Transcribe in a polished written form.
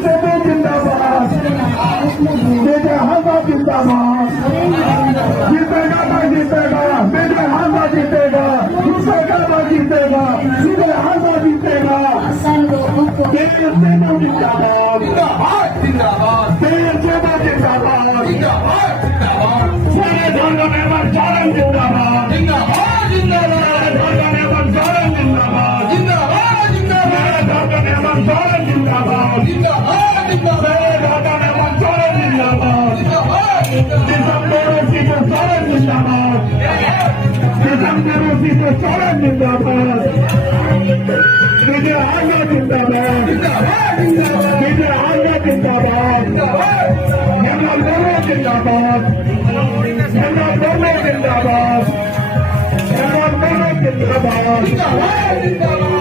BJP जिंदाबाद, बेटे हाथा जिंदाबाद, जीतेगा ना जीतेगा, बेटे हाथा जीतेगा, जीतेगा ना जीतेगा, बेटे हाथा जीतेगा, तेजस्वी जिंदाबाद, तेजस्वी जिंदाबाद, सारे धर्म निर्माण चारण जिंदाबाद, धर्म निर्माण चारण जिंदाबाद, धर्म निर्माण चारण जिंदाबाद, जिंदाबाद, विजय आगा जिंदाबाद, विजय आगा जिंदाबाद, जनरल बोलो जिंदाबाद, जनरल बोलो जिंदाबाद, जनरल बोलो जिंदाबाद।